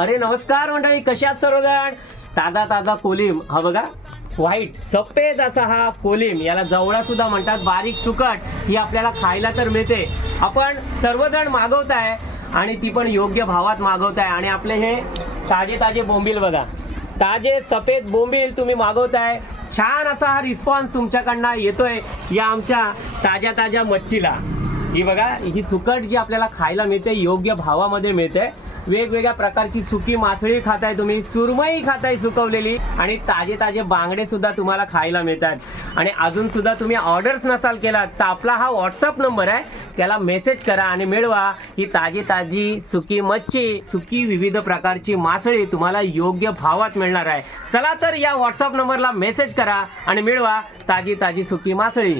अरे नमस्कार मंडळी कशात सर्वजण? ताजा ताजा कोलिम हा बघा व्हाईट सफेद असा हा कोलिम याला जवळा सुद्धा म्हणतात बारीक सुकट. ही आपल्याला खायला तर मिळते. आपण सर्वजण मागवताय आणि ती पण योग्य भावात मागवताय. आणि आपले हे ताजे ताजे बोंबील बघा. ताजे सफेद बोंबील तुम्ही मागवताय. छान असा हा रिस्पॉन्स तुमच्याकडनं येतोय या आमच्या ताज्या ताज्या मच्छीला. ही बघा ही सुकट जी आपल्याला खायला मिळते योग्य भावामध्ये मिळते. वेगवेगळ्या प्रकारची सुकी मासळी खाताय तुम्ही सुरमई खाताय सुकवलेली आणि ताजे ताजे बांगडे सुद्धा तुम्हाला खायला मिळतात. आणि अजून सुद्धा तुम्ही ऑर्डर्स नसाल केलात तर आपला हा व्हॉट्सअप नंबर आहे. त्याला मेसेज करा आणि मिळवा. ही ताजी ताजी सुकी मच्छी सुकी विविध प्रकारची मासळी तुम्हाला योग्य भावात मिळणार आहे. चला तर या व्हॉट्सअप नंबरला मेसेज करा आणि मिळवा ताजी ताजी सुकी मासळी.